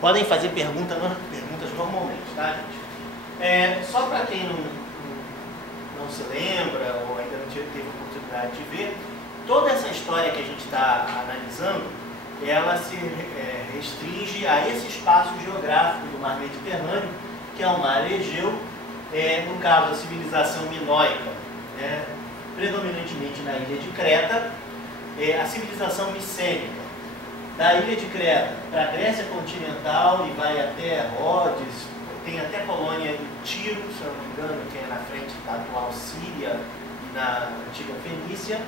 Podem fazer perguntas normalmente, tá, gente? Só para quem não se lembra ou ainda não teve oportunidade de ver, toda essa história que a gente está analisando, ela se restringe a esse espaço geográfico do mar Mediterrâneo, que é o mar Egeu, no caso a civilização minoica, predominantemente na ilha de Creta, a civilização micênica, da ilha de Creta para a Grécia continental e vai até Rhodes, tem até colônia em Tiro, se eu não me engano, que é na frente da atual Síria e na antiga Fenícia.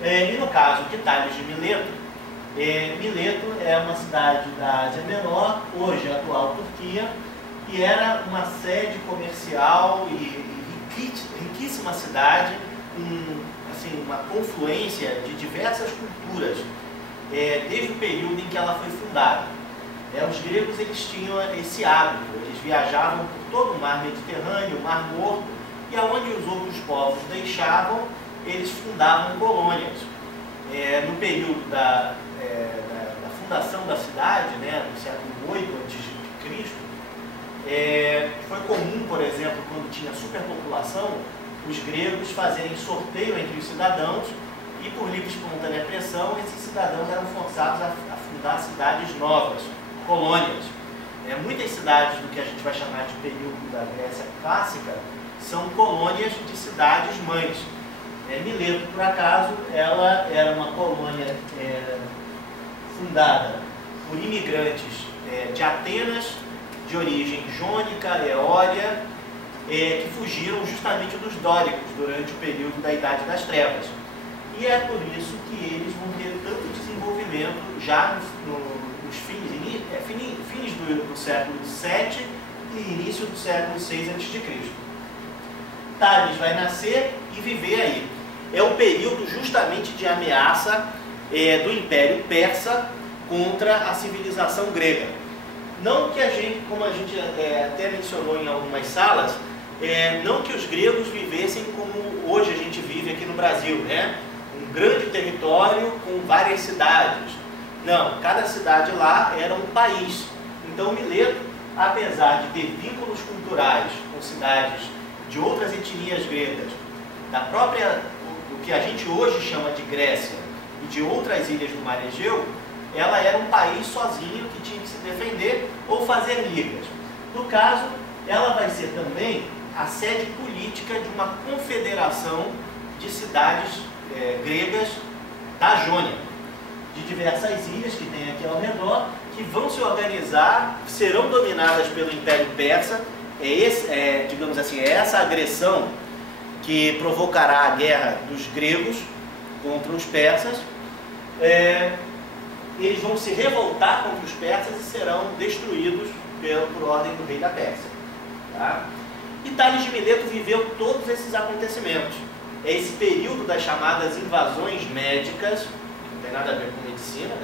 E no caso de Tales de Mileto, Mileto é uma cidade da Ásia Menor, hoje a atual Turquia, e era uma sede comercial e riquíssima cidade, com assim, uma confluência de diversas culturas, desde o período em que ela foi fundada. Os gregos eles tinham esse hábito, eles viajavam por todo o mar Mediterrâneo, o mar Morto, e aonde os outros povos deixavam, eles fundavam colônias. No período da fundação da cidade, no século VIII a.C., foi comum, por exemplo, quando tinha superpopulação, os gregos fazerem sorteio entre os cidadãos e, por livre e espontânea pressão, esses cidadãos eram forçados a fundar cidades novas, colônias. Muitas cidades do que a gente vai chamar de período da Grécia clássica são colônias de cidades-mães. Mileto, por acaso, ela era uma colônia fundada por imigrantes de Atenas, de origem jônica, eólia, que fugiram justamente dos dóricos durante o período da Idade das Trevas. E é por isso que eles vão ter tanto desenvolvimento já nos fins do século VII e início do século VI a.C. Tales vai nascer e viver aí. É o período justamente de ameaça do Império Persa contra a civilização grega. Não que a gente, como a gente até mencionou em algumas salas, não que os gregos vivessem como hoje a gente vive aqui no Brasil, um grande território com várias cidades. Não, cada cidade lá era um país. Então Mileto, apesar de ter vínculos culturais com cidades de outras etnias gregas, do que a gente hoje chama de Grécia e de outras ilhas do Mar Egeu, ela era um país sozinho que tinha que se defender ou fazer ligas. No caso, ela vai ser também a sede política de uma confederação de cidades gregas da Jônia, de diversas ilhas que tem aqui ao redor, que vão se organizar, serão dominadas pelo Império Persa. Digamos assim, essa agressão que provocará a guerra dos gregos contra os persas. Eles vão se revoltar contra os persas e serão destruídos por ordem do rei da Pérsia. Tá? E Tales de Mileto viveu todos esses acontecimentos. É esse período das chamadas invasões médicas, não tem nada a ver com medicina,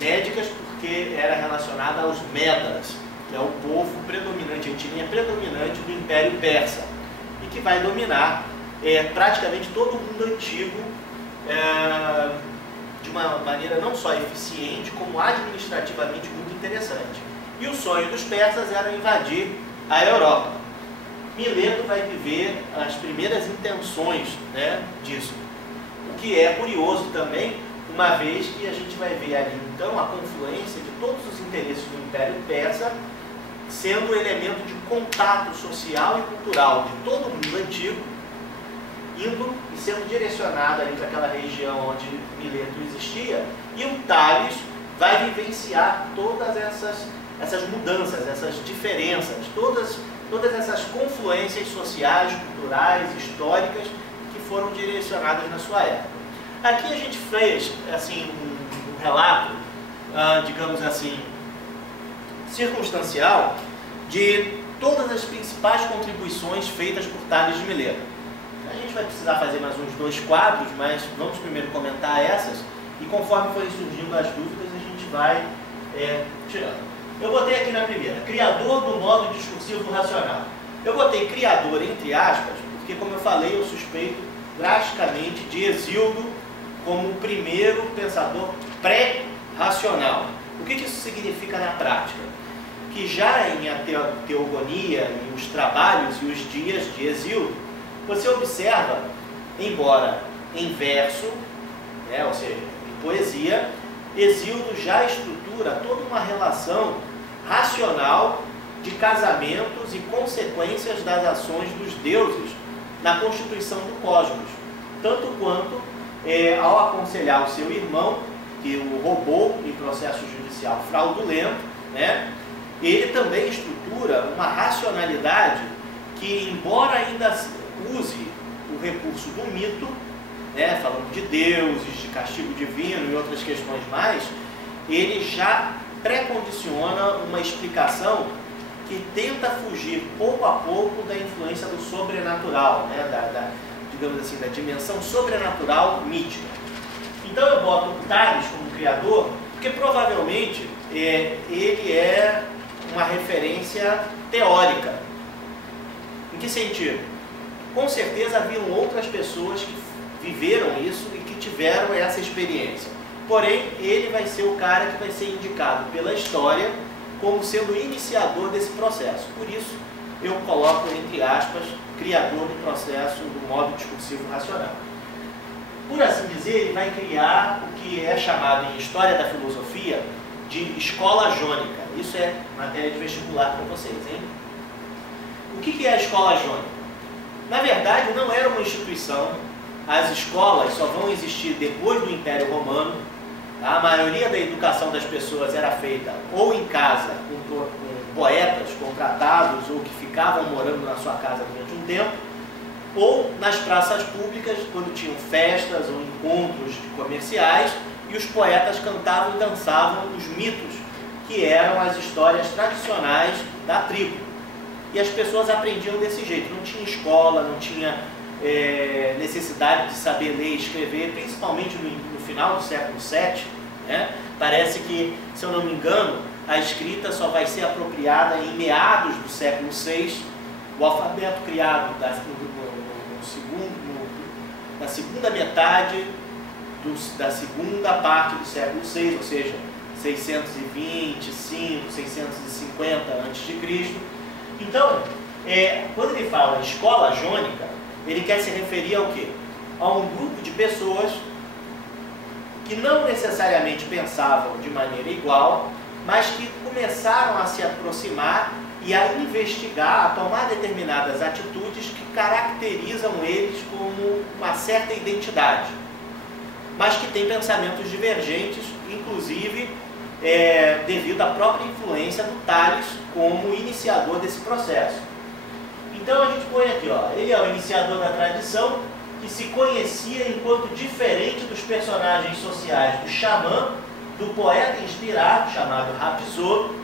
médicas, porque era relacionada aos Medas, que é o povo predominante, a etnia predominante do Império Persa, e que vai dominar praticamente todo o mundo antigo, de uma maneira não só eficiente, como administrativamente muito interessante. E o sonho dos persas era invadir a Europa. Mileto vai viver as primeiras intenções disso. O que é curioso também, uma vez que a gente vai ver ali então a confluência de todos os interesses do Império Persa, sendo um elemento de contato social e cultural de todo o mundo antigo, indo e sendo direcionado ali para aquela região onde Mileto existia, e o Tales vai vivenciar todas essas mudanças, essas diferenças, todas essas confluências sociais, culturais, históricas que foram direcionadas na sua época. Aqui a gente fez assim, um relato, digamos assim, circunstancial de todas as principais contribuições feitas por Tales de Mileto. A gente vai precisar fazer mais uns 2 quadros, mas vamos primeiro comentar essas e conforme forem surgindo as dúvidas a gente vai tirando. Eu botei aqui na primeira, criador do modo discursivo racional. Eu botei criador entre aspas, porque como eu falei, eu suspeito drasticamente de Hesíodo como o primeiro pensador pré-racional. O que isso significa na prática? Que já em A Teogonia e os trabalhos e os dias de Hesíodo, você observa, embora em verso, ou seja, em poesia, Hesíodo já estrutura toda uma relação racional de casamentos e consequências das ações dos deuses na constituição do cosmos, tanto quanto ao aconselhar o seu irmão, que o roubou em processo judicial fraudulento, ele também estrutura uma racionalidade que, embora ainda use o recurso do mito, falando de deuses, de castigo divino e outras questões mais, ele já pré-condiciona uma explicação que tenta fugir pouco a pouco da influência do sobrenatural, digamos assim, da dimensão sobrenatural mítica. Então eu boto o Tales como criador, porque provavelmente ele é uma referência teórica. Em que sentido? Com certeza haviam outras pessoas que viveram isso e que tiveram essa experiência. Porém, ele vai ser o cara que vai ser indicado pela história como sendo o iniciador desse processo. Por isso, eu coloco, entre aspas, criador do processo do modo discursivo racional. Por assim dizer, ele vai criar o que é chamado em História da Filosofia de escola jônica. Isso é matéria de vestibular para vocês, hein? O que é a escola jônica? Na verdade, não era uma instituição. As escolas só vão existir depois do Império Romano. A maioria da educação das pessoas era feita ou em casa, com poetas contratados ou que ficavam morando na sua casa durante um tempo, ou nas praças públicas, quando tinham festas ou encontros comerciais, e os poetas cantavam e dançavam os mitos, que eram as histórias tradicionais da tribo. E as pessoas aprendiam desse jeito. Não tinha escola, não tinha necessidade de saber ler e escrever, principalmente no final do século VII. Parece que, se eu não me engano, a escrita só vai ser apropriada em meados do século VI. O alfabeto criado na segunda metade da segunda parte do século VI, ou seja, 625, 650 a.C. Então, quando ele fala escola jônica, ele quer se referir ao quê? A um grupo de pessoas que não necessariamente pensavam de maneira igual, mas que começaram a se aproximar e a investigar, a tomar determinadas atitudes que caracterizam eles como uma certa identidade, mas que têm pensamentos divergentes, inclusive devido à própria influência do Tales como iniciador desse processo. Então a gente põe aqui, ele é o iniciador da tradição, que se conhecia enquanto diferente dos personagens sociais do xamã, do poeta inspirado, chamado Rhapsody,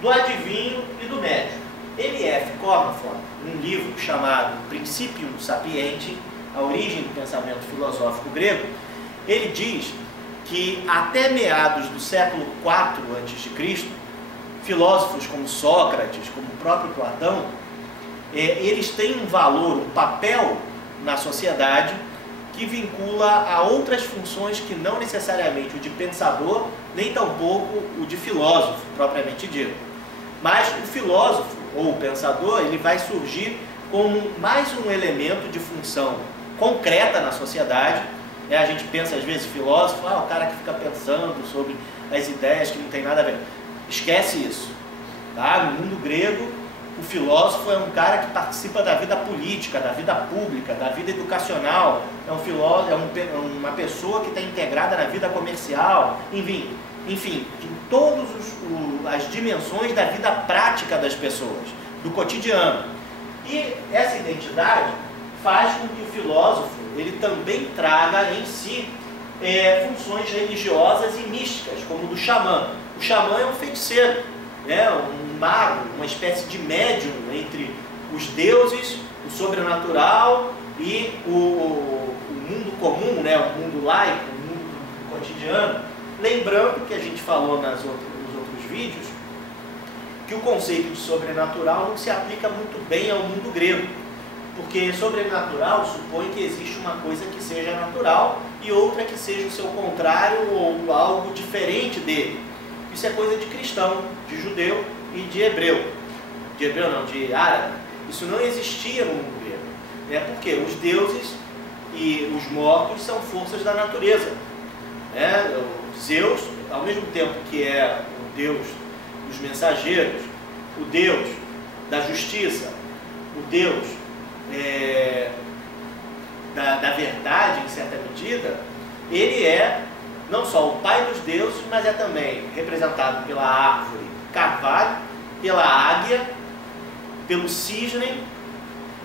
do adivinho e do médium. M.F. Cornford, num livro chamado Principium Sapienti, a origem do pensamento filosófico grego, ele diz que até meados do século IV a.C., filósofos como Sócrates, como o próprio Platão, eles têm um valor, um papel na sociedade que vincula a outras funções que não necessariamente o de pensador, nem tampouco o de filósofo, propriamente dito. Mas o filósofo, ou o pensador, ele vai surgir como mais um elemento de função concreta na sociedade. A gente pensa às vezes filósofo, o cara que fica pensando sobre as ideias que não tem nada a ver. Esquece isso. Tá? No mundo grego, o filósofo é um cara que participa da vida política, da vida pública, da vida educacional, uma pessoa que está integrada na vida comercial, enfim, em todas as dimensões da vida prática das pessoas, do cotidiano. E essa identidade faz com que o filósofo ele também traga em si funções religiosas e místicas, como o do xamã. O xamã é um feiticeiro, um mago, uma espécie de médium entre os deuses, o sobrenatural e o mundo comum, o mundo laico, o mundo cotidiano. Lembrando que a gente falou nos outros vídeos que o conceito de sobrenatural não se aplica muito bem ao mundo grego, porque sobrenatural supõe que existe uma coisa que seja natural e outra que seja o seu contrário ou algo diferente dele. Isso é coisa de cristão, de judeu e de hebreu. De hebreu não, de árabe. Isso não existia no mundo grego. Porque os deuses e os mortos são forças da natureza. Zeus, ao mesmo tempo que é o deus dos mensageiros, o deus da justiça, o deus da verdade, em certa medida, ele é não só o pai dos deuses, mas é também representado pela árvore carvalho, pela águia, pelo cisne,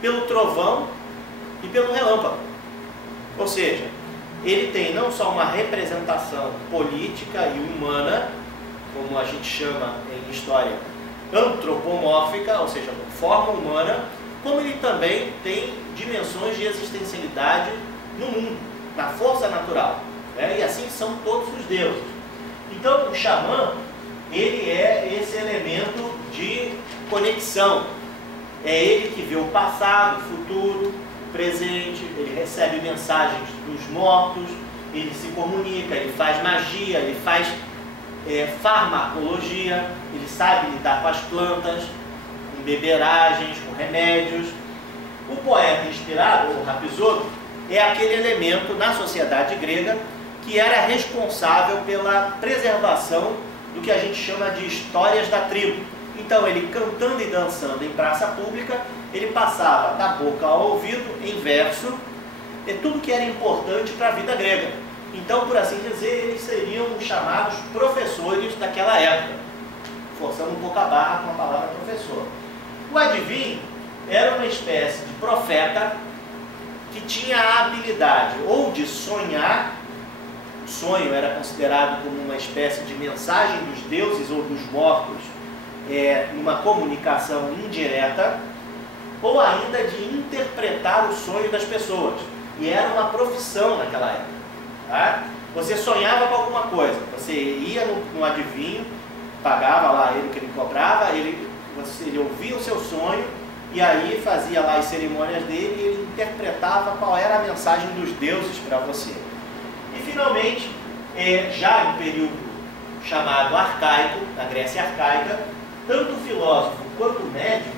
pelo trovão e pelo relâmpago. Ou seja, ele tem não só uma representação política e humana, como a gente chama em história antropomórfica, ou seja, forma humana, como ele também tem dimensões de existencialidade no mundo, na força natural. E assim são todos os deuses. Então o xamã, ele é esse elemento de conexão. É ele que vê o passado, o futuro, o presente, ele recebe mensagens dos mortos, ele se comunica, ele faz magia, ele faz farmacologia, ele sabe lidar com as plantas, com beberagens, com remédios. O poeta inspirado, o Rapsódio, é aquele elemento na sociedade grega que era responsável pela preservação do que a gente chama de histórias da tribo. Então ele cantando e dançando em praça pública, ele passava da boca ao ouvido, em verso, tudo que era importante para a vida grega. Então, por assim dizer, eles seriam os chamados professores daquela época, forçando um pouco a barra com a palavra professor. O adivinho era uma espécie de profeta que tinha a habilidade ou de sonhar. O sonho era considerado como uma espécie de mensagem dos deuses ou dos mortos, numa comunicação indireta, ou ainda de interpretar o sonho das pessoas. E era uma profissão naquela época. Tá? Você sonhava com alguma coisa, você ia no adivinho, pagava lá ele que ele cobrava, ele ouvia o seu sonho, e aí fazia lá as cerimônias dele, e ele interpretava qual era a mensagem dos deuses para você. E finalmente, já no período chamado arcaico, na Grécia arcaica, tanto o filósofo quanto o médico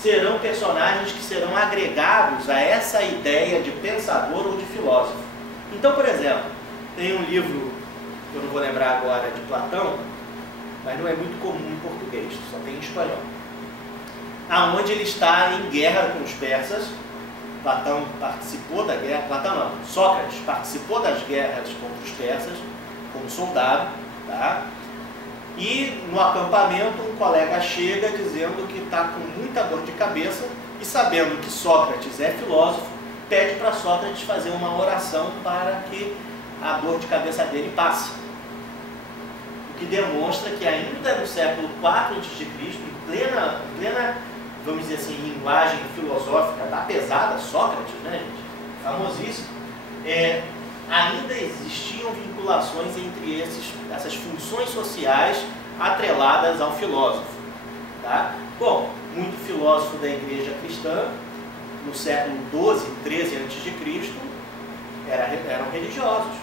serão personagens que serão agregados a essa ideia de pensador ou de filósofo. Então, por exemplo, tem um livro, que eu não vou lembrar agora, de Platão, mas não é muito comum em português, só tem em espanhol, aonde ele está em guerra com os persas. Platão participou da guerra, Platão não, Sócrates participou das guerras contra os persas como soldado, tá? E no acampamento um colega chega dizendo que está com muita dor de cabeça e, sabendo que Sócrates é filósofo, pede para Sócrates fazer uma oração para que a dor de cabeça dele passe. O que demonstra que ainda no século IV a.C., em plena, vamos dizer assim, linguagem filosófica da pesada, Sócrates, né, gente? Famosíssimo. Ainda existiam vinculações entre essas funções sociais atreladas ao filósofo. Tá? Bom, muito filósofo da igreja cristã, no século XII, XIII a.C., eram religiosos.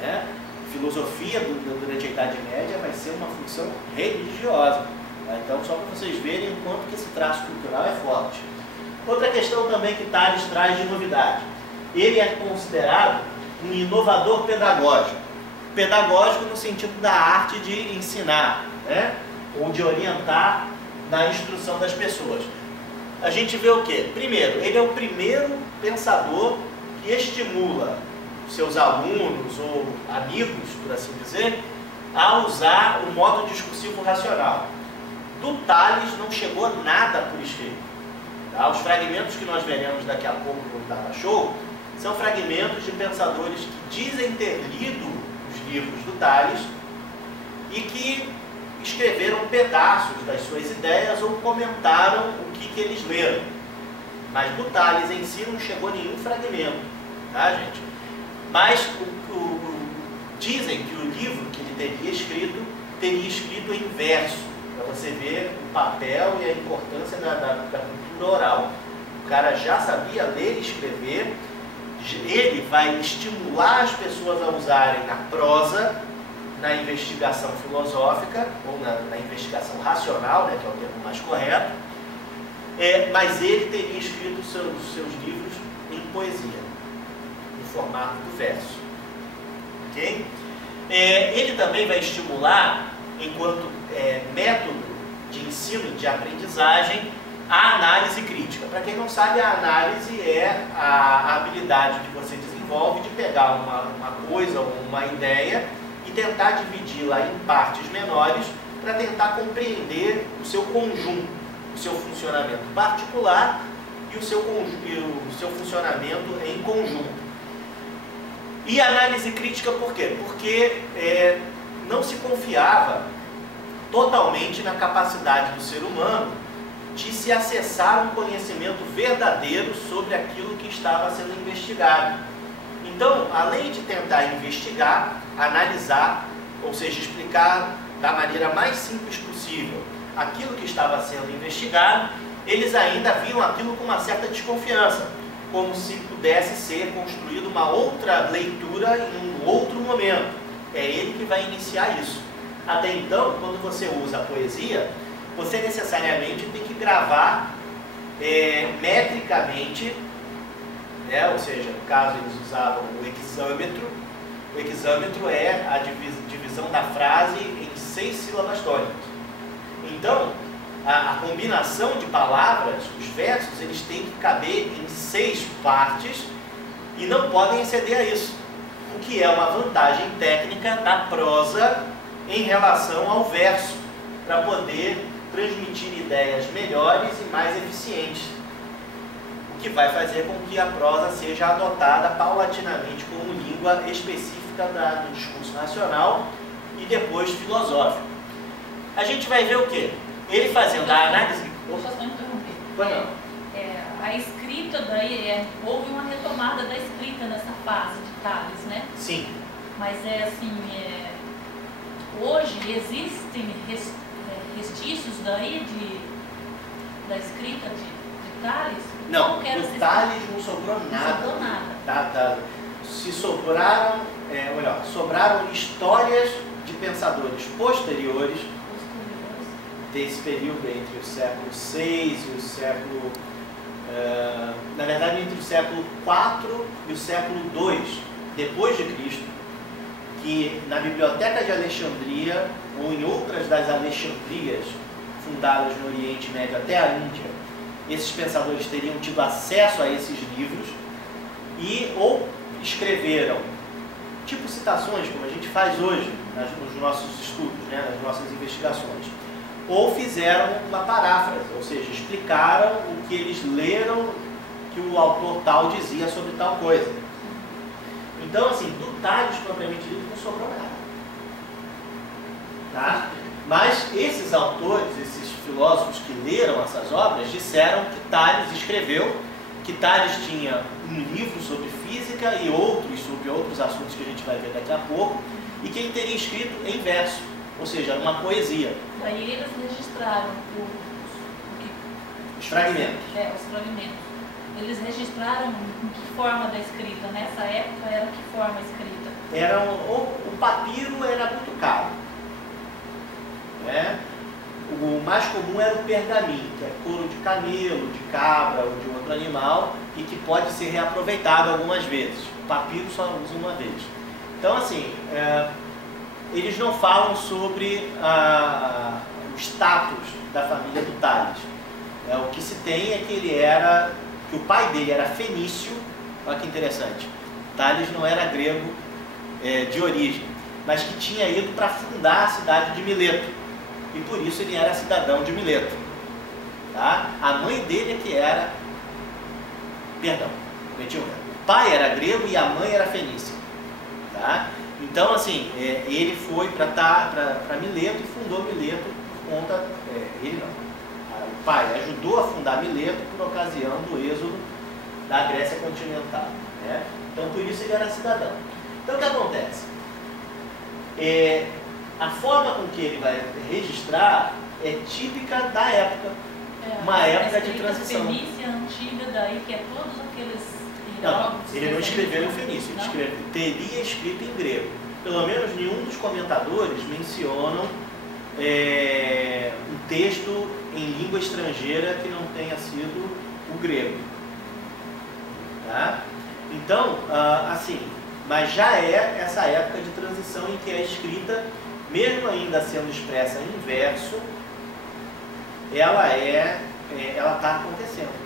Né? Filosofia durante a Idade Média vai ser uma função religiosa. Tá? Então, só para vocês verem o quanto que esse traço cultural é forte. Outra questão também que Tales traz de novidade. Ele é considerado um inovador pedagógico. Pedagógico no sentido da arte de ensinar, né? Ou de orientar na instrução das pessoas. A gente vê o quê? Primeiro, ele é o primeiro pensador que estimula seus alunos ou amigos, por assim dizer, a usar o modo discursivo racional. Do Tales não chegou nada por escrito. Tá? Os fragmentos que nós veremos daqui a pouco no Data Show são fragmentos de pensadores que dizem ter lido os livros do Tales e que escreveram pedaços das suas ideias ou comentaram o que eles leram. Mas do Tales em si não chegou nenhum fragmento, tá, gente? Mas dizem que o livro que ele teria escrito em verso, para você ver o papel e a importância da cultura oral. O cara já sabia ler e escrever. Ele vai estimular as pessoas a usarem a prosa na investigação filosófica, ou na investigação racional, né, que é o termo mais correto, mas ele teria escrito seus livros em poesia, no formato do verso. Okay? Ele também vai estimular, enquanto método de ensino e de aprendizagem, a análise crítica. Para quem não sabe, a análise é a habilidade que você desenvolve de pegar uma coisa ou uma ideia e tentar dividi-la em partes menores para tentar compreender o seu conjunto, o seu funcionamento particular e o seu funcionamento em conjunto. E a análise crítica por quê? Porque não se confiava totalmente na capacidade do ser humano de se acessar um conhecimento verdadeiro sobre aquilo que estava sendo investigado. Então, além de tentar investigar, analisar, ou seja, explicar da maneira mais simples possível aquilo que estava sendo investigado, eles ainda viam aquilo com uma certa desconfiança, como se pudesse ser construída uma outra leitura em um outro momento. É ele que vai iniciar isso. Até então, quando você usa a poesia, você necessariamente tem que gravar metricamente, né? Ou seja, no caso eles usavam o hexâmetro. O hexâmetro é a divisão da frase em 6 sílabas tônicas. Então, a combinação de palavras, os versos, eles têm que caber em 6 partes e não podem exceder a isso, o que é uma vantagem técnica da prosa em relação ao verso, para poder transmitir ideias melhores e mais eficientes, o que vai fazer com que a prosa seja adotada paulatinamente como língua específica do discurso racional e depois filosófico. A gente vai ver o quê? Ele fazendo a análise... Deixa eu só interromper. Pois não. A escrita daí, houve uma retomada da escrita nessa fase de Tales, né? Sim. Mas hoje existem restícios daí da escrita de Tales? Não, do Tales não sobrou nada. Não sobrou nada. Se sobraram, sobraram histórias de pensadores posteriores desse período entre o século VI e o século... na verdade, entre o século IV e o século II depois de Cristo, que na Biblioteca de Alexandria ou em outras das Alexandrias fundadas no Oriente Médio até a Índia, esses pensadores teriam tido acesso a esses livros e ou escreveram tipo citações, como a gente faz hoje nos nossos estudos, né, nas nossas investigações, ou fizeram uma paráfrase, ou seja, explicaram o que eles leram que o autor tal dizia sobre tal coisa. Então, assim, do Tales propriamente dito não sobrou nada. Tá? Mas esses autores, esses filósofos que leram essas obras, disseram que Tales escreveu, que Tales tinha um livro sobre física e outros sobre outros assuntos que a gente vai ver daqui a pouco, e que ele teria escrito em verso, ou seja, uma poesia. Daí eles registraram os fragmentos. Os fragmentos. Eles registraram em que forma da escrita? Nessa época era que forma escrita? O papiro era muito caro. Né? O mais comum era o pergaminho, que é couro de camelo, de cabra ou de outro animal e que pode ser reaproveitado algumas vezes. O papiro só usa uma vez. Então, assim, eles não falam sobre o status da família do Tales. O que se tem é que o pai dele era fenício. Olha que interessante. Tales não era grego de origem, mas que tinha ido para fundar a cidade de Mileto. E por isso ele era cidadão de Mileto. Tá? A mãe dele é que era... Perdão, cometi um erro. O pai era grego e a mãe era fenícia. Tá? Então, assim, ele foi para Mileto e fundou Mileto por conta... ele não. O pai ajudou a fundar Mileto por ocasião do êxodo da Grécia continental. Né? Então, por isso ele era cidadão. Então, o que acontece? A forma com que ele vai registrar é típica da época. Uma época de transição. Fenícia antiga daí, que é todos aqueles... Não, ele não escreveu em fenício, ele teria escrito em grego. pelo menos nenhum dos comentadores mencionam um texto em língua estrangeira que não tenha sido o grego. Tá? Então, assim, mas já é essa época de transição em que a escrita, mesmo ainda sendo expressa em verso, ela está acontecendo.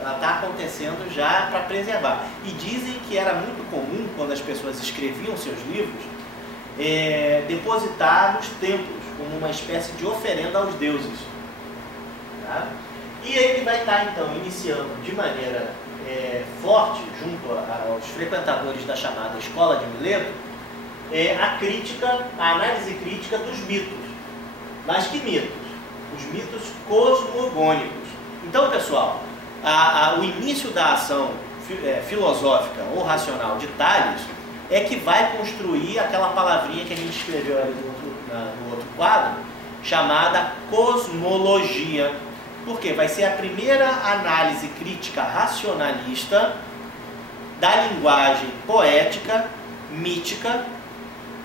Ela está acontecendo já para preservar. E dizem que era muito comum, quando as pessoas escreviam seus livros, depositar nos templos, como uma espécie de oferenda aos deuses. Tá? E ele vai estar, então, iniciando de maneira forte, junto aos frequentadores da chamada Escola de Mileto, a análise crítica dos mitos. Mas que mitos? Os mitos cosmogônicos. Então, pessoal, o início da ação filosófica ou racional de Tales é que vai construir aquela palavrinha que a gente escreveu ali no outro quadro, chamada cosmologia. Porque vai ser a primeira análise crítica racionalista da linguagem poética, mítica,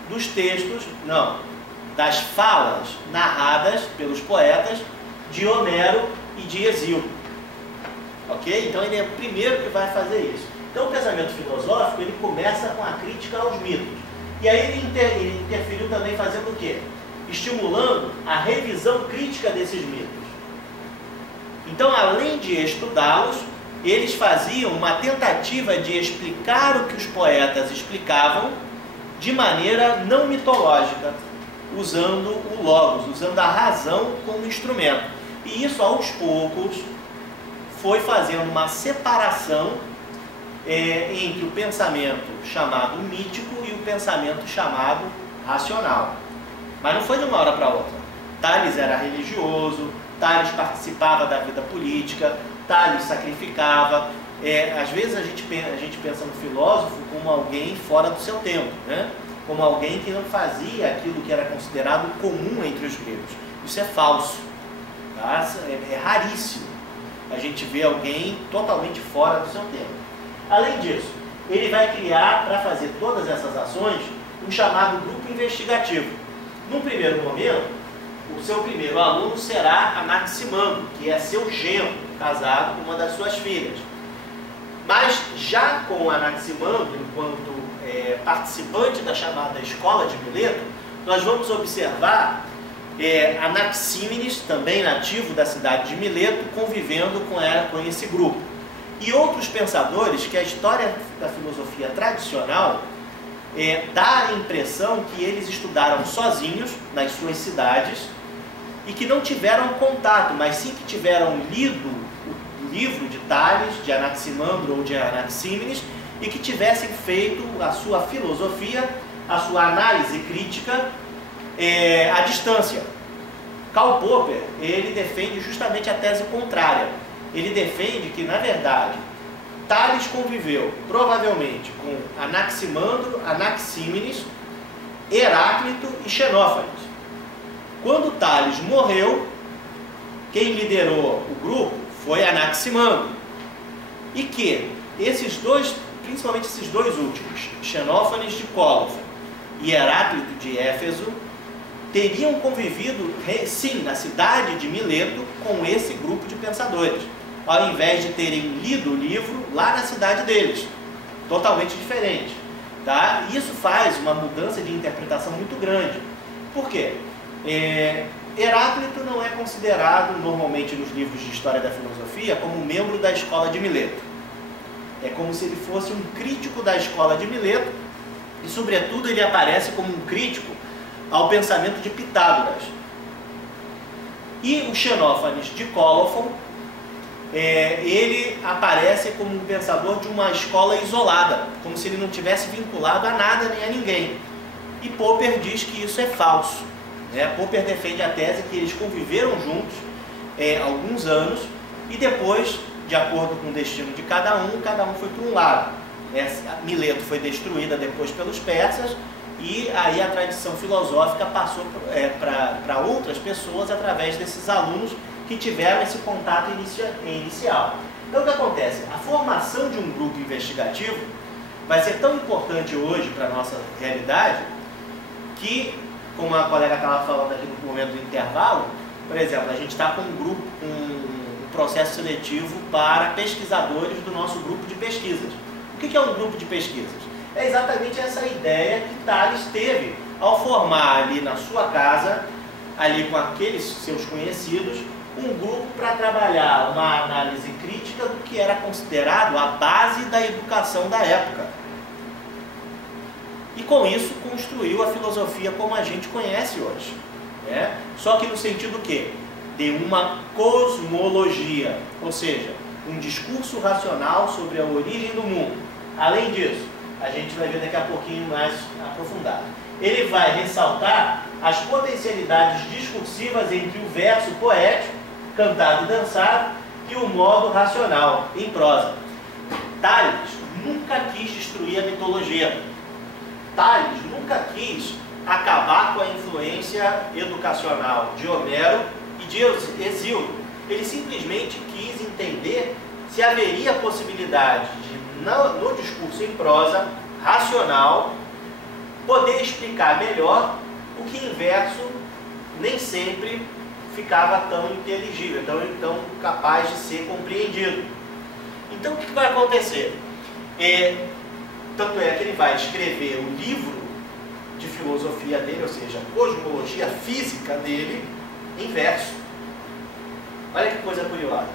dos textos, das falas narradas pelos poetas de Homero e de Hesíodo. Ok? Então ele é o primeiro que vai fazer isso. Então o pensamento filosófico, ele começa com a crítica aos mitos. E aí ele interferiu também fazendo o quê? Estimulando a revisão crítica desses mitos. Então, além de estudá-los, eles faziam uma tentativa de explicar o que os poetas explicavam de maneira não mitológica, usando o logos, usando a razão como instrumento. E isso, aos poucos, foi fazendo uma separação entre o pensamento chamado mítico e o pensamento chamado racional. Mas não foi de uma hora para outra. Tales era religioso, Tales participava da vida política, Tales sacrificava. Às vezes a gente pensa no filósofo como alguém fora do seu tempo, né? Como alguém que não fazia aquilo que era considerado comum entre os gregos. Isso é falso. Tá? É raríssimo a gente ver alguém totalmente fora do seu tempo. Além disso, ele vai criar, para fazer todas essas ações, um chamado grupo investigativo. Num primeiro momento, o seu primeiro aluno será Anaximandro, que é seu genro, casado com uma das suas filhas. Mas já com Anaximandro, enquanto participante da chamada Escola de Mileto, nós vamos observar Anaxímenes, também nativo da cidade de Mileto, convivendo com esse grupo. E outros pensadores que a história da filosofia tradicional dá a impressão que eles estudaram sozinhos nas suas cidades e que não tiveram contato, mas sim que tiveram lido o livro de Tales, de Anaximandro ou de Anaxímenes, e que tivessem feito a sua filosofia, a sua análise crítica à distância. Karl Popper, ele defende justamente a tese contrária. Ele defende que, na verdade, Tales conviveu provavelmente com Anaximandro, Anaxímenes, Heráclito e Xenófanes. Quando Tales morreu, quem liderou o grupo foi Anaximandro. E que esses dois, principalmente esses dois últimos, Xenófanes de Cólofon e Heráclito de Éfeso, teriam convivido, sim, na cidade de Mileto com esse grupo de pensadores, ao invés de terem lido o livro lá na cidade deles, totalmente diferente. Tá? Isso faz uma mudança de interpretação muito grande. Por quê? Heráclito não é considerado normalmente nos livros de história da filosofia como membro da Escola de Mileto. É como se ele fosse um crítico da Escola de Mileto e, sobretudo, ele aparece como um crítico ao pensamento de Pitágoras. E o Xenófanes de Cólofon, ele aparece como um pensador de uma escola isolada, como se ele não tivesse vinculado a nada nem a ninguém. E Popper diz que isso é falso. Popper defende a tese que eles conviveram juntos alguns anos e depois, de acordo com o destino de cada um foi para um lado. Mileto foi destruída depois pelos persas e aí a tradição filosófica passou para outras pessoas através desses alunos que tiveram esse contato inicial. Então o que acontece? A formação de um grupo investigativo vai ser tão importante hoje para a nossa realidade que, como a colega estava falando aqui no momento do intervalo, por exemplo, a gente está com um grupo, um processo seletivo para pesquisadores do nosso grupo de pesquisas. O que é um grupo de pesquisas? É exatamente essa ideia que Tales teve ao formar ali na sua casa, ali com aqueles seus conhecidos, um grupo para trabalhar uma análise crítica do que era considerado a base da educação da época. E com isso construiu a filosofia como a gente conhece hoje. Né? Só que no sentido que? De uma cosmologia, ou seja, um discurso racional sobre a origem do mundo. Além disso, a gente vai ver daqui a pouquinho mais aprofundado. Ele vai ressaltar as potencialidades discursivas entre o verso poético, cantado e dançado, e o modo racional, em prosa. Tales nunca quis destruir a mitologia. Tales nunca quis acabar com a influência educacional de Homero e de Hesíodo. Ele simplesmente quis entender se haveria possibilidade de, no discurso em prosa, racional, poder explicar melhor o que em verso nem sempre ficava tão inteligível, tão capaz de ser compreendido. Então o que vai acontecer? Tanto é que ele vai escrever o livro de filosofia dele, ou seja, a cosmologia física dele, em verso. Olha que coisa curiosa.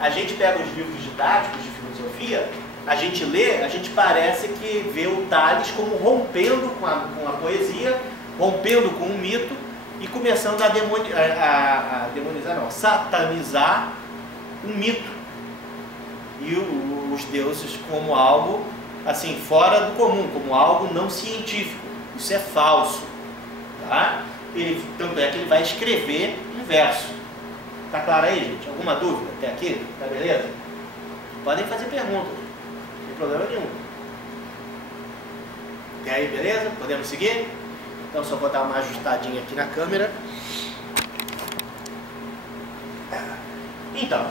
A gente pega os livros didáticos de filosofia, a gente lê, a gente parece que vê o Tales como rompendo com a poesia, rompendo com o mito e começando a demonizar, não, satanizar o mito e os deuses como algo assim fora do comum, como algo não científico. Isso é falso, tá? Tanto é que ele vai escrever um verso. Tá claro aí, gente? Alguma dúvida até aqui? Tá beleza? Podem fazer perguntas, não tem problema nenhum. E aí, beleza? Podemos seguir? Então só vou dar uma ajustadinha aqui na câmera. Então,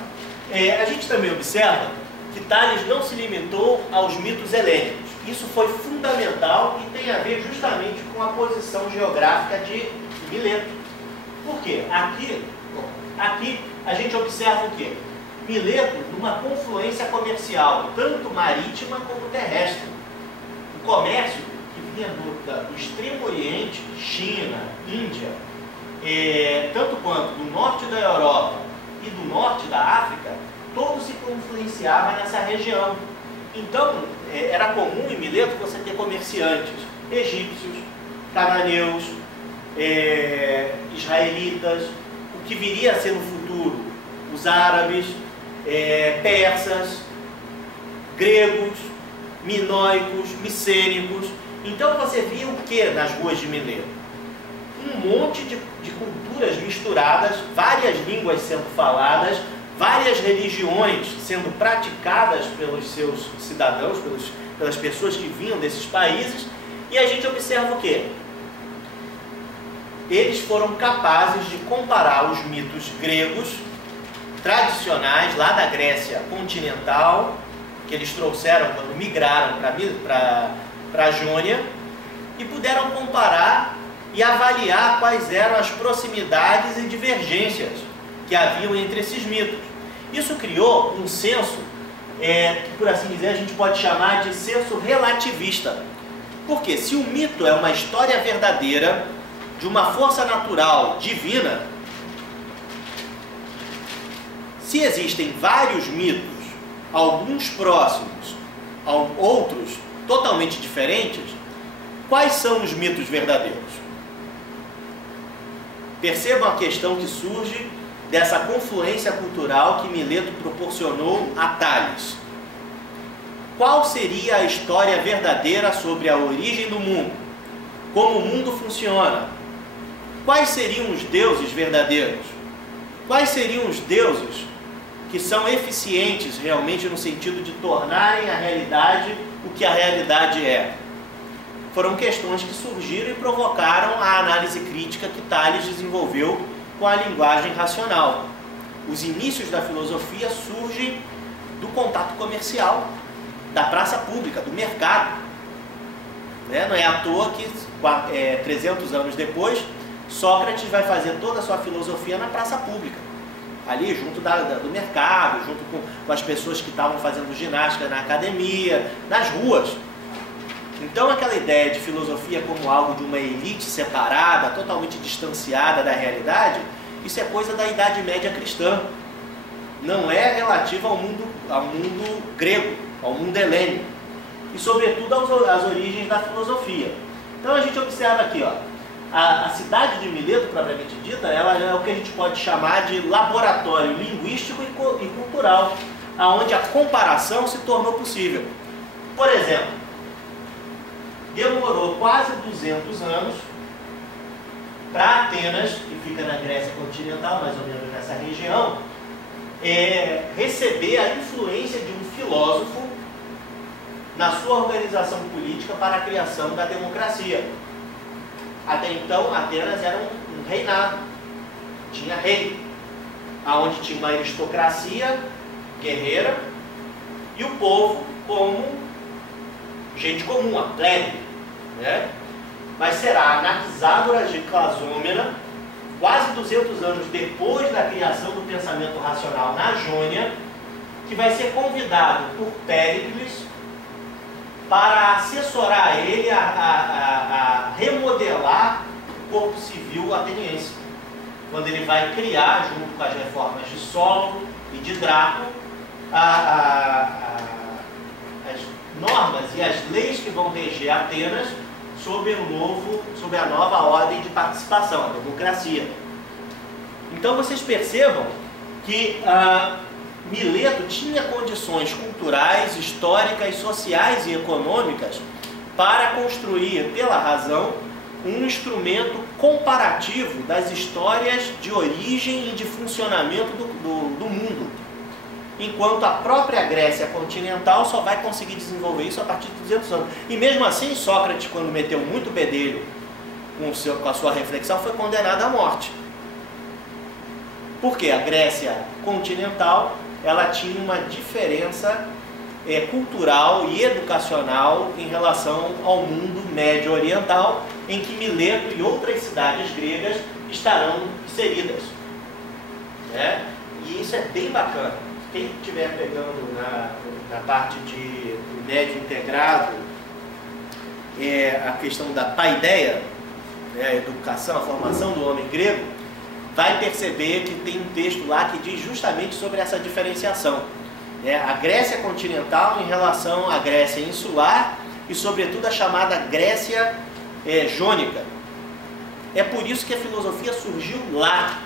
a gente também observa que Tales não se limitou aos mitos helênicos. Isso foi fundamental e tem a ver justamente com a posição geográfica de Mileto. Por quê? Aqui a gente observa o quê? Mileto numa confluência comercial, tanto marítima como terrestre. O comércio que vinha do Extremo Oriente, China, Índia, tanto quanto do norte da Europa e do norte da África, todo se confluenciava nessa região. Então, era comum em Mileto você ter comerciantes egípcios, cananeus, israelitas, o que viria a ser no futuro, os árabes, persas, gregos, minoicos, micênicos. Então você via o que nas ruas de Mileto? Um monte de culturas misturadas, várias línguas sendo faladas, várias religiões sendo praticadas pelos seus cidadãos, pelas pessoas que vinham desses países, e a gente observa o quê? Eles foram capazes de comparar os mitos gregos tradicionais, lá da Grécia continental, que eles trouxeram quando migraram para a Jônia, e puderam comparar e avaliar quais eram as proximidades e divergências que haviam entre esses mitos. Isso criou um senso, que por assim dizer a gente pode chamar de senso relativista. Porque se o mito é uma história verdadeira, de uma força natural divina, se existem vários mitos, alguns próximos, outros totalmente diferentes, quais são os mitos verdadeiros? Percebam a questão que surge dessa confluência cultural que Mileto proporcionou a Tales. Qual seria a história verdadeira sobre a origem do mundo? Como o mundo funciona? Quais seriam os deuses verdadeiros? Quais seriam os deuses que são eficientes realmente no sentido de tornarem a realidade o que a realidade é? Foram questões que surgiram e provocaram a análise crítica que Tales desenvolveu com a linguagem racional. Os inícios da filosofia surgem do contato comercial, da praça pública, do mercado. né? Não é à toa que 300 anos depois, Sócrates vai fazer toda a sua filosofia na praça pública, ali junto do mercado, junto com as pessoas que estavam fazendo ginástica na academia, nas ruas. Então aquela ideia de filosofia como algo de uma elite separada, totalmente distanciada da realidade, isso é coisa da Idade Média cristã. Não é relativa ao mundo grego, ao mundo helênico. E sobretudo às origens da filosofia. Então a gente observa aqui, ó, a cidade de Mileto, propriamente dita, ela é o que a gente pode chamar de laboratório linguístico e cultural, onde a comparação se tornou possível. Por exemplo, demorou quase 200 anos para Atenas, que fica na Grécia continental, mais ou menos nessa região, receber a influência de um filósofo na sua organização política para a criação da democracia. Até então, Atenas era um reinado, tinha rei, onde tinha uma aristocracia guerreira e o povo como gente comum, a plebe, né? Mas será Anaxágoras de Clasômena, quase 200 anos depois da criação do pensamento racional na Jônia, que vai ser convidado por Péricles para assessorar ele a remodelar o corpo civil ateniense, quando ele vai criar, junto com as reformas de Sólomo e de Dráco, as normas e as leis que vão reger Atenas sob a nova ordem de participação, a democracia. Então vocês percebam que Mileto tinha condições culturais, históricas, sociais e econômicas para construir, pela razão, um instrumento comparativo das histórias de origem e de funcionamento do mundo. Enquanto a própria Grécia continental só vai conseguir desenvolver isso a partir de 200 anos. E mesmo assim, Sócrates, quando meteu muito bedelho com a sua reflexão, foi condenado à morte. Porque a Grécia continental ela tinha uma diferença cultural e educacional em relação ao mundo médio oriental, em que Mileto e outras cidades gregas estarão inseridas, né? E isso é bem bacana. Quem estiver pegando na parte do médio integrado, a questão da paideia, né, a educação, a formação do homem grego, vai perceber que tem um texto lá que diz justamente sobre essa diferenciação. A Grécia continental em relação à Grécia insular e, sobretudo, a chamada Grécia jônica. É por isso que a filosofia surgiu lá,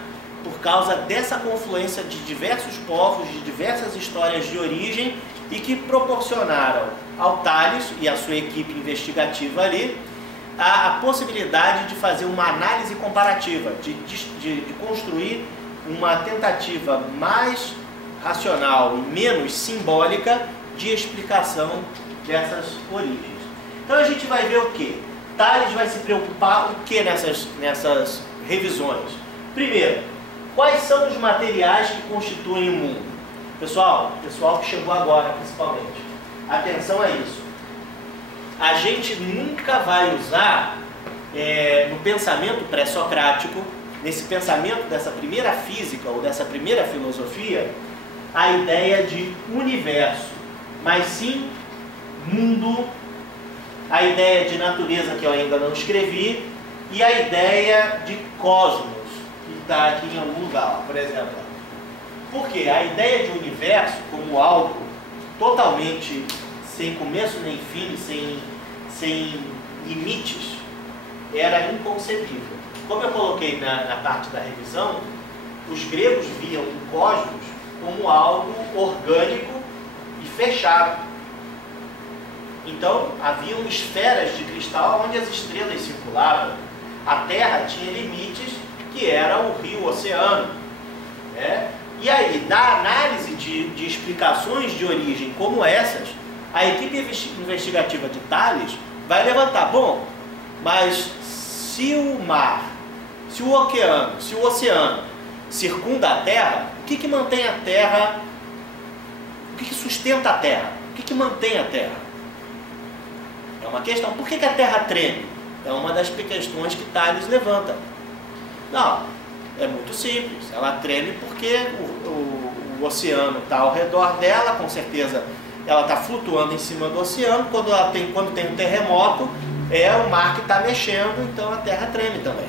por causa dessa confluência de diversos povos, de diversas histórias de origem e que proporcionaram ao Tales e à sua equipe investigativa ali a possibilidade de fazer uma análise comparativa, de construir uma tentativa mais racional e menos simbólica de explicação dessas origens. Então a gente vai ver o que? Tales vai se preocupar o que nessas revisões? Primeiro, quais são os materiais que constituem o mundo? Pessoal que chegou agora principalmente, atenção a isso. A gente nunca vai usar, no pensamento pré-socrático, nesse pensamento dessa primeira física ou dessa primeira filosofia, a ideia de universo, mas sim mundo, a ideia de natureza que eu ainda não escrevi e a ideia de cosmos, que está aqui em algum lugar, por exemplo. Porque a ideia de universo como algo totalmente sem começo nem fim, sem limites, era inconcebível. Como eu coloquei na parte da revisão, os gregos viam o cosmos como algo orgânico e fechado. Então, haviam esferas de cristal onde as estrelas circulavam. A Terra tinha limites, que era o rio, o oceano, né? E aí, da análise de explicações de origem como essas, a equipe investigativa de Tales vai levantar, bom, mas se o mar, se o oceano circunda a Terra, o que mantém a Terra, o que sustenta a Terra? O que mantém a Terra? É uma questão. Por que a Terra treme? É uma das questões que Tales levanta. Não, é muito simples. Ela treme porque o oceano está ao redor dela, com certeza ela está flutuando em cima do oceano. Quando tem um terremoto, é o mar que está mexendo, então a Terra treme também.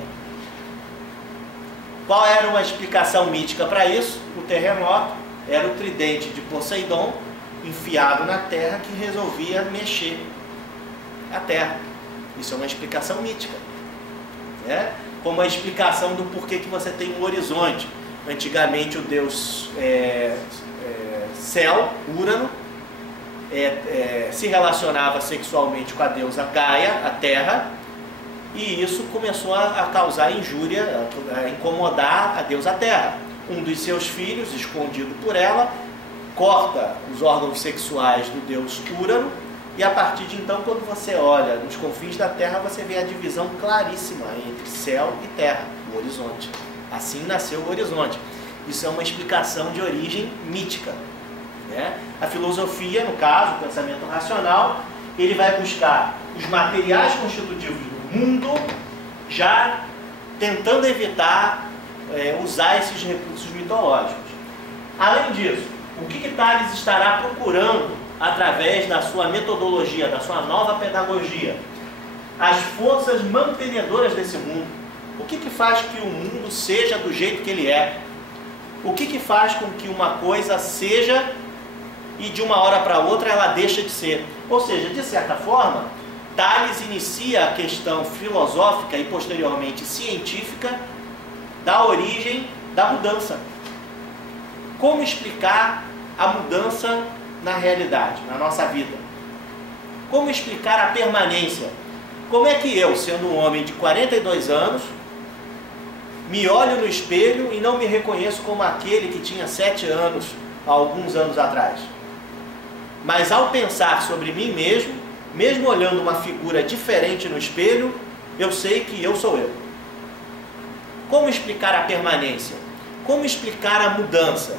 Qual era uma explicação mítica para isso? O terremoto era o tridente de Poseidon enfiado na Terra que resolvia mexer a Terra. Isso é uma explicação mítica, né? Como a explicação do porquê que você tem um horizonte. Antigamente o deus Céu, Urano, se relacionava sexualmente com a deusa Gaia, a Terra, e isso começou a causar injúria, a incomodar a deusa Terra. Um dos seus filhos, escondido por ela, corta os órgãos sexuais do deus Urano, e a partir de então, quando você olha nos confins da Terra, você vê a divisão claríssima entre céu e terra, o horizonte. Assim nasceu o horizonte. Isso é uma explicação de origem mítica, né? A filosofia, no caso, o pensamento racional, ele vai buscar os materiais constitutivos do mundo, já tentando evitar usar esses recursos mitológicos. Além disso, o que Tales estará procurando através da sua metodologia, da sua nova pedagogia? As forças mantenedoras desse mundo. O que faz que o mundo seja do jeito que ele é? O que faz com que uma coisa seja e de uma hora para outra ela deixa de ser? Ou seja, de certa forma, Tales inicia a questão filosófica e posteriormente científica da origem da mudança. Como explicar a mudança na realidade, na nossa vida? Como explicar a permanência? Como é que eu, sendo um homem de 42 anos, me olho no espelho e não me reconheço como aquele que tinha 7 anos, há alguns anos atrás? Mas ao pensar sobre mim mesmo, mesmo olhando uma figura diferente no espelho, eu sei que eu sou eu. Como explicar a permanência? Como explicar a mudança?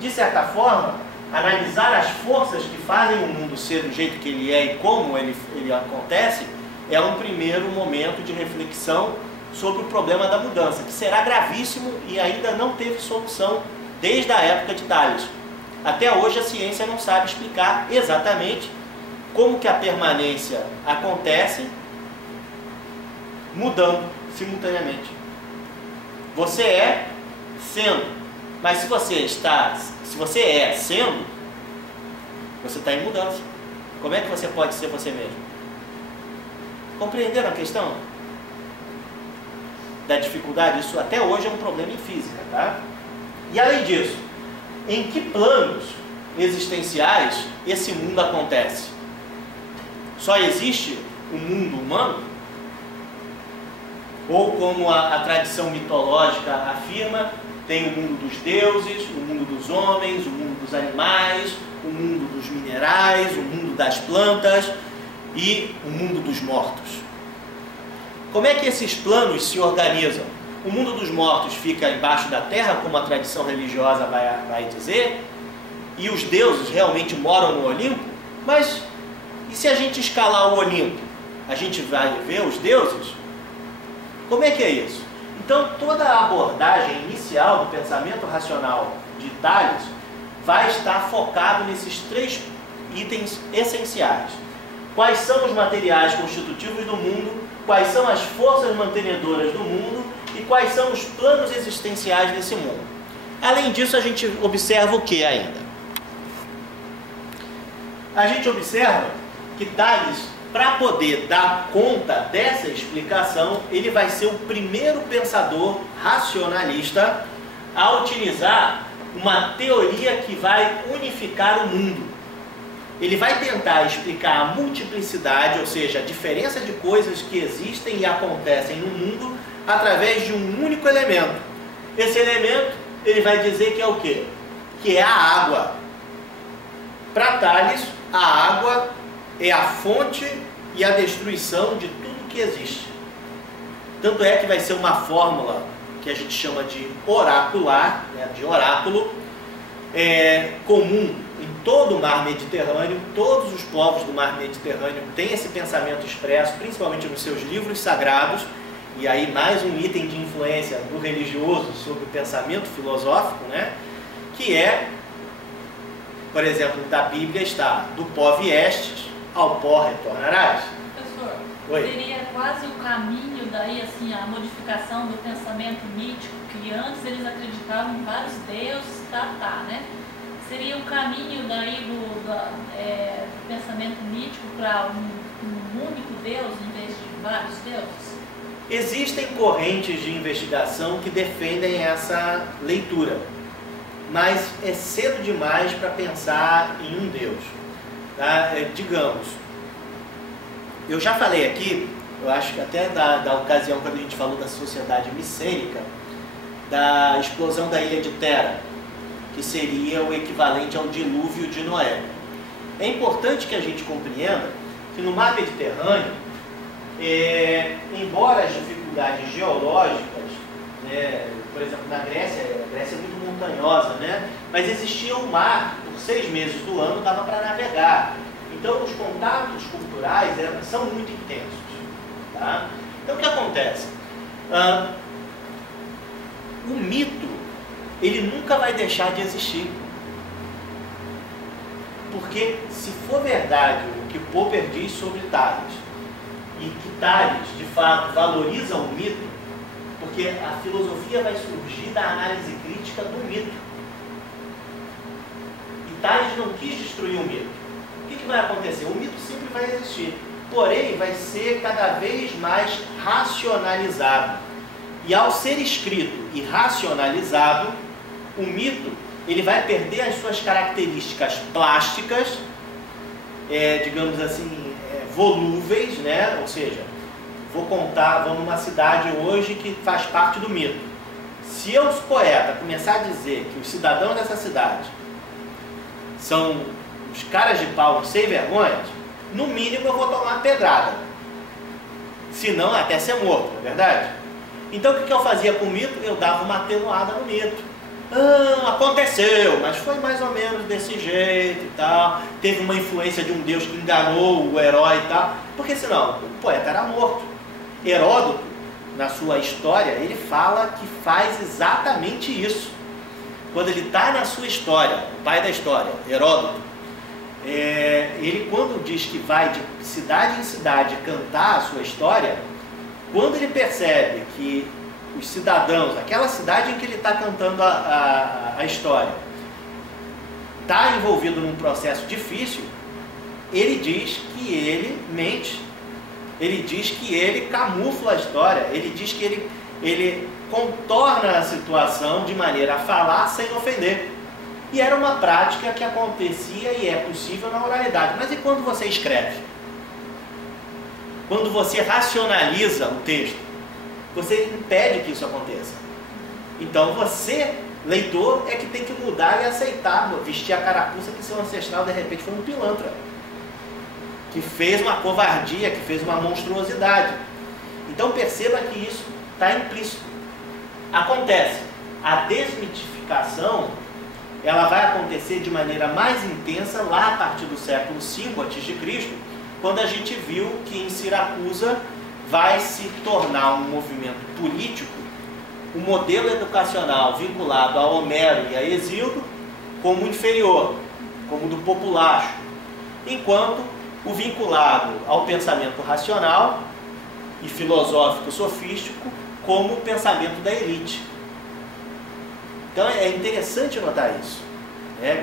De certa forma, analisar as forças que fazem o mundo ser do jeito que ele é e como ele acontece, é um primeiro momento de reflexão sobre o problema da mudança, que será gravíssimo e ainda não teve solução desde a época de Tales. Até hoje a ciência não sabe explicar exatamente como que a permanência acontece mudando simultaneamente. Você é sendo, mas se você é sendo, você está em mudança. Como é que você pode ser você mesmo? Compreenderam a questão da dificuldade? Isso até hoje é um problema em física, tá? E além disso, em que planos existenciais esse mundo acontece? Só existe o mundo humano? Ou como a tradição mitológica afirma, tem o mundo dos deuses, o mundo dos homens, o mundo dos animais, o mundo dos minerais, o mundo das plantas e o mundo dos mortos. Como é que esses planos se organizam? O mundo dos mortos fica embaixo da terra, como a tradição religiosa vai dizer, e os deuses realmente moram no Olimpo? Mas e se a gente escalar o Olimpo? A gente vai ver os deuses? Como é que é isso? Então, toda a abordagem inicial do pensamento racional de Tales vai estar focado nesses 3 itens essenciais. Quais são os materiais constitutivos do mundo, quais são as forças mantenedoras do mundo e quais são os planos existenciais desse mundo. Além disso, a gente observa o que ainda? A gente observa que Tales, para poder dar conta dessa explicação, ele vai ser o primeiro pensador racionalista a utilizar uma teoria que vai unificar o mundo. Ele vai tentar explicar a multiplicidade, ou seja, a diferença de coisas que existem e acontecem no mundo através de um único elemento. Esse elemento, ele vai dizer que é o quê? Que é a água. Para Tales, a água é a fonte e a destruição de tudo que existe. Tanto é que vai ser uma fórmula que a gente chama de oracular, né, de oráculo, comum em todo o mar Mediterrâneo, todos os povos do mar Mediterrâneo têm esse pensamento expresso, principalmente nos seus livros sagrados, e aí mais um item de influência do religioso sobre o pensamento filosófico, né? Que é, por exemplo, da Bíblia está: do pó viestes, ao pó retornarás. Professor, Oi? seria quase o caminho daí, assim, a modificação do pensamento mítico, que antes eles acreditavam em vários deuses, né? Seria o caminho daí do pensamento mítico para um único Deus em vez de vários deuses? Existem correntes de investigação que defendem essa leitura, mas é cedo demais para pensar em um Deus. Tá? Digamos, eu já falei aqui, eu acho que até da ocasião quando a gente falou da sociedade micênica, da explosão da ilha de Tera, que seria o equivalente ao dilúvio de Noé. É importante que a gente compreenda que no mar Mediterrâneo, embora as dificuldades geológicas, né, por exemplo, na Grécia, a Grécia é muito montanhosa, né, mas existia um mar, por 6 meses do ano dava para navegar. Então os contatos culturais são muito intensos. Tá? Então o que acontece? O mito, ele nunca vai deixar de existir. Porque se for verdade o que Popper diz sobre Tales, e que Tales, de fato, valoriza o mito, porque a filosofia vai surgir da análise crítica do mito. E Tales não quis destruir o mito. O que vai acontecer? O mito sempre vai existir, porém vai ser cada vez mais racionalizado. E ao ser escrito e racionalizado, o mito ele vai perder as suas características plásticas, digamos assim, volúveis, né? Ou seja, vamos numa cidade hoje que faz parte do mito. Se eu, poeta, começar a dizer que os cidadãos dessa cidade são os caras de pau sem vergonha, no mínimo eu vou tomar pedrada. Se não, até ser morto, não é verdade? Então o que eu fazia com o mito? Eu dava uma atenuada no mito. Aconteceu, mas foi mais ou menos desse jeito e tal. Teve uma influência de um deus que enganou o herói e tal. Porque senão, o poeta era morto. Heródoto, na sua história, ele fala que faz exatamente isso. Quando ele está na sua história, o pai da história, Heródoto, ele quando diz que vai de cidade em cidade cantar a sua história, quando ele percebe que os cidadãos, aquela cidade em que ele está cantando a história, está envolvido num processo difícil, ele diz que ele mente, ele diz que ele camufla a história, ele diz que ele contorna a situação de maneira a falar sem ofender. E era uma prática que acontecia e é possível na oralidade. Mas e quando você escreve? Quando você racionaliza o texto, você impede que isso aconteça. Então você, leitor, é que tem que mudar e aceitar, vestir a carapuça que seu ancestral de repente foi um pilantra, que fez uma covardia, que fez uma monstruosidade. Então perceba que isso está implícito. Acontece, a desmitificação ela vai acontecer de maneira mais intensa lá a partir do século V a.C., quando a gente viu que em Siracusa vai se tornar um movimento político, um modelo educacional vinculado a Homero e a Hesíodo como inferior, como do populacho, enquanto o vinculado ao pensamento racional e filosófico sofístico como o pensamento da elite. Então é interessante notar isso,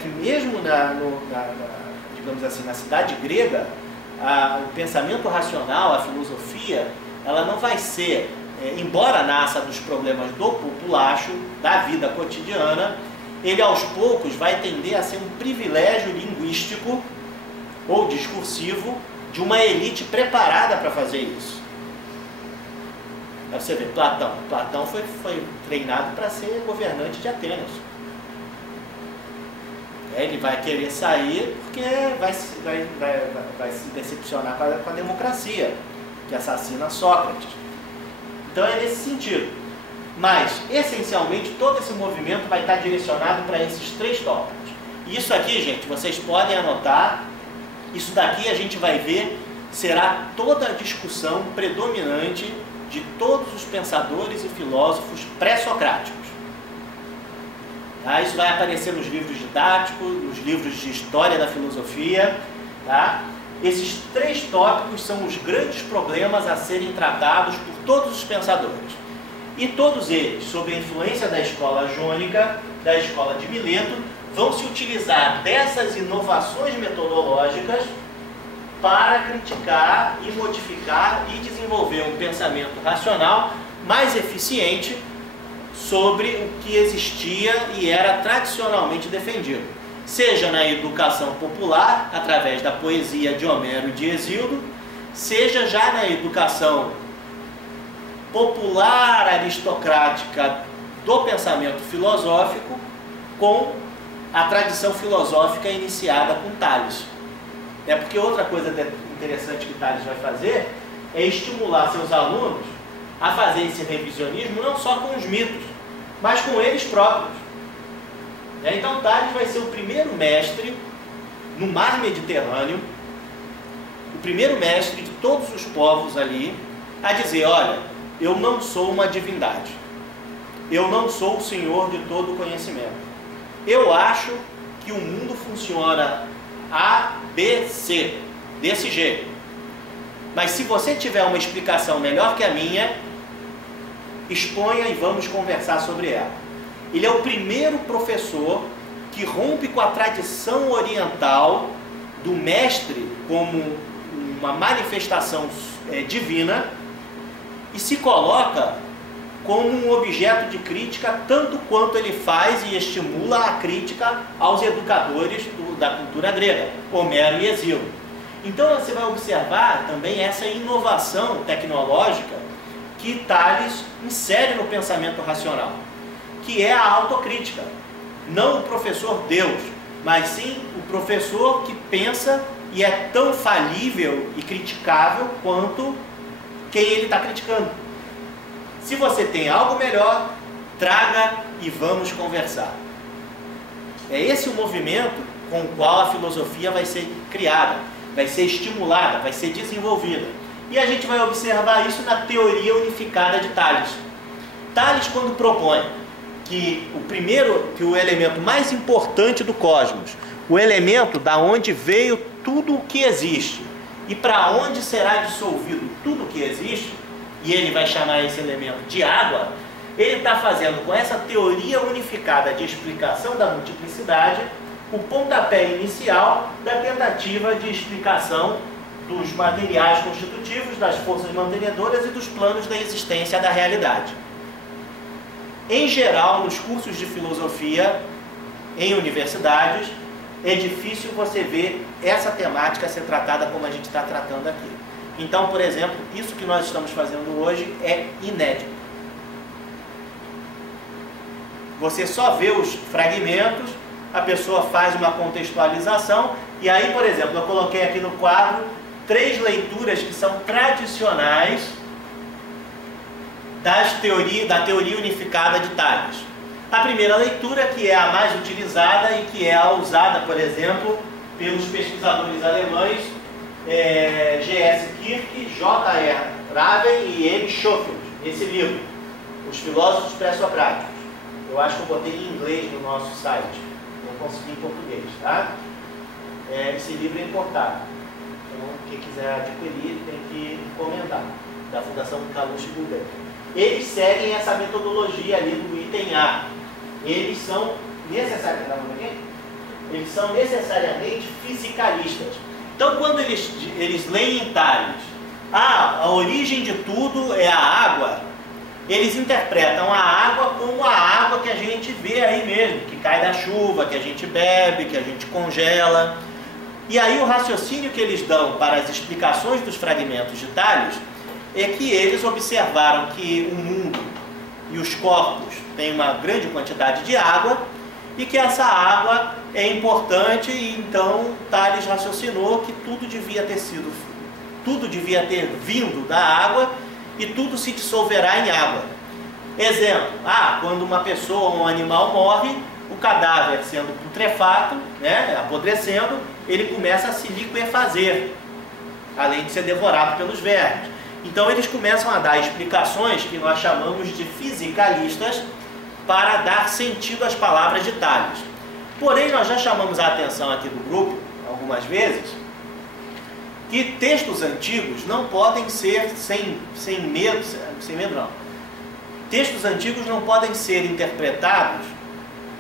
que mesmo digamos assim, na cidade grega, o pensamento racional, a filosofia, ela não vai ser, embora nasça dos problemas do populacho, da vida cotidiana, ele aos poucos vai tender a ser um privilégio linguístico ou discursivo de uma elite preparada para fazer isso. Aí você vê, Platão foi treinado para ser governante de Atenas. Ele vai querer sair porque vai se decepcionar com a democracia, que assassina Sócrates. Então é nesse sentido. Mas, essencialmente, todo esse movimento vai estar direcionado para esses 3 tópicos. Isso aqui, gente, vocês podem anotar. Isso daqui a gente vai ver, será toda a discussão predominante de todos os pensadores e filósofos pré-socráticos. Tá? Isso vai aparecer nos livros didáticos, nos livros de história da filosofia. Tá? Esses 3 tópicos são os grandes problemas a serem tratados por todos os pensadores. E todos eles, sob a influência da escola jônica, da escola de Mileto, vão se utilizar dessas inovações metodológicas para criticar e modificar e desenvolver um pensamento racional mais eficiente sobre o que existia e era tradicionalmente defendido, seja na educação popular, através da poesia de Homero e de Hesíodo, seja já na educação popular aristocrática do pensamento filosófico, com a tradição filosófica iniciada com Tales. É porque outra coisa interessante que Tales vai fazer é estimular seus alunos a fazer esse revisionismo não só com os mitos, mas com eles próprios. Então Tales vai ser o primeiro mestre no mar Mediterrâneo, o primeiro mestre de todos os povos ali, a dizer, olha, eu não sou uma divindade, eu não sou o senhor de todo o conhecimento. Eu acho que o mundo funciona A, B, C, desse jeito. Mas se você tiver uma explicação melhor que a minha, exponha e vamos conversar sobre ela. Ele é o primeiro professor que rompe com a tradição oriental do mestre como uma manifestação divina e se coloca como um objeto de crítica, tanto quanto ele faz e estimula a crítica aos educadores da cultura grega, Homero e Hesíodo. Então você vai observar também essa inovação tecnológica que Tales insere no pensamento racional, que é a autocrítica. Não o professor Deus, mas sim o professor que pensa e é tão falível e criticável quanto quem ele está criticando. Se você tem algo melhor, traga e vamos conversar. É esse o movimento com o qual a filosofia vai ser criada, vai ser estimulada, vai ser desenvolvida. E a gente vai observar isso na teoria unificada de Tales. Tales, quando propõe que o elemento mais importante do cosmos, o elemento da onde veio tudo o que existe e para onde será dissolvido tudo o que existe, e ele vai chamar esse elemento de água, ele está fazendo com essa teoria unificada de explicação da multiplicidade o pontapé inicial da tentativa de explicação dos materiais constitutivos, das forças mantenedoras e dos planos da existência da realidade. Em geral, nos cursos de filosofia em universidades, é difícil você ver essa temática ser tratada como a gente está tratando aqui. Então, por exemplo, isso que nós estamos fazendo hoje é inédito. Você só vê os fragmentos, a pessoa faz uma contextualização, e aí, por exemplo, eu coloquei aqui no quadro 3 leituras que são tradicionais da teoria unificada de Tales. A primeira leitura, que é a mais utilizada e que é a usada, por exemplo, pelos pesquisadores alemães G.S. Kirk, J.R. Raven e M. Schofield, esse livro, Os Filósofos Pré-Socráticos. Eu acho que eu botei em inglês no nosso site, não consegui em português, tá? Esse livro é importado, então quem quiser adquirir tem que encomendar, da Fundação Kalush Gulbenkian. Eles seguem essa metodologia ali do item A. Eles são necessariamente fisicalistas. Então, quando eles leem em Tales, a origem de tudo é a água, eles interpretam a água como a água que a gente vê aí mesmo, que cai da chuva, que a gente bebe, que a gente congela. E aí o raciocínio que eles dão para as explicações dos fragmentos de Tales é que eles observaram que o mundo e os corpos têm uma grande quantidade de água e que essa água é importante, e então Tales raciocinou que tudo devia ter vindo da água e tudo se dissolverá em água. Exemplo, quando uma pessoa ou um animal morre, o cadáver sendo putrefato, né, apodrecendo, ele começa a se liquefazer, além de ser devorado pelos vermes. Então eles começam a dar explicações que nós chamamos de fisicalistas para dar sentido às palavras de Tales. Porém, nós já chamamos a atenção aqui do grupo, algumas vezes, que textos antigos não podem ser sem medo não. Textos antigos não podem ser interpretados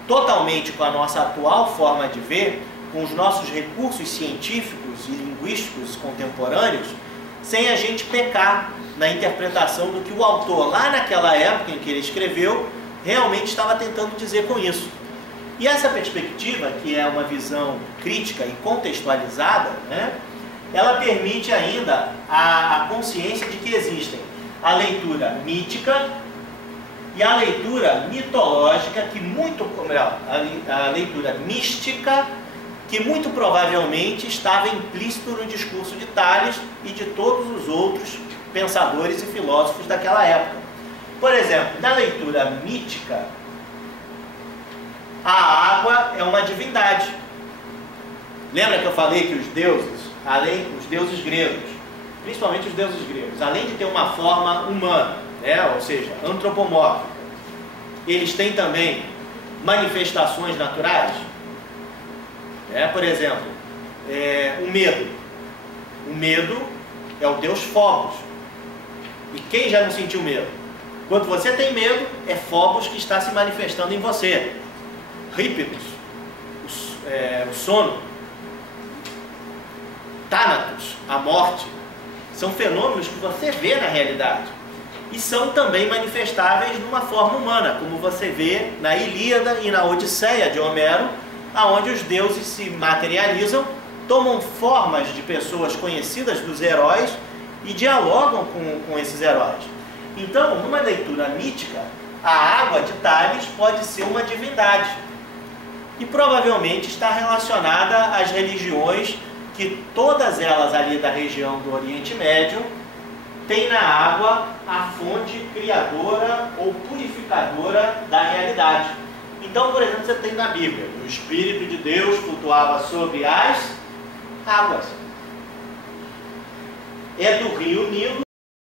totalmente com a nossa atual forma de ver, com os nossos recursos científicos e linguísticos contemporâneos, sem a gente pecar na interpretação do que o autor, lá naquela época em que ele escreveu, realmente estava tentando dizer com isso. E essa perspectiva, que é uma visão crítica e contextualizada, né, ela permite ainda a consciência de que existem a leitura mítica e a leitura mitológica, que muito, melhor, a leitura mística, que muito provavelmente estava implícito no discurso de Tales e de todos os outros pensadores e filósofos daquela época. Por exemplo, na leitura mítica, a água é uma divindade. Lembra que eu falei que os deuses gregos, principalmente os deuses gregos, além de ter uma forma humana, né, ou seja, antropomórfica, eles têm também manifestações naturais? Por exemplo, o medo. O medo é o deus Phobos. E quem já não sentiu medo? Quando você tem medo, é Phobos que está se manifestando em você. Rípidos, o sono, Thanatos, a morte, são fenômenos que você vê na realidade. E são também manifestáveis numa forma humana, como você vê na Ilíada e na Odisseia de Homero, aonde os deuses se materializam, tomam formas de pessoas conhecidas dos heróis e dialogam com esses heróis. Então, numa leitura mítica, a água de Tales pode ser uma divindade. E provavelmente está relacionada às religiões que todas elas ali da região do Oriente Médio têm na água a fonte criadora ou purificadora da realidade. Então, por exemplo, você tem na Bíblia, o Espírito de Deus flutuava sobre as águas. É do rio Nilo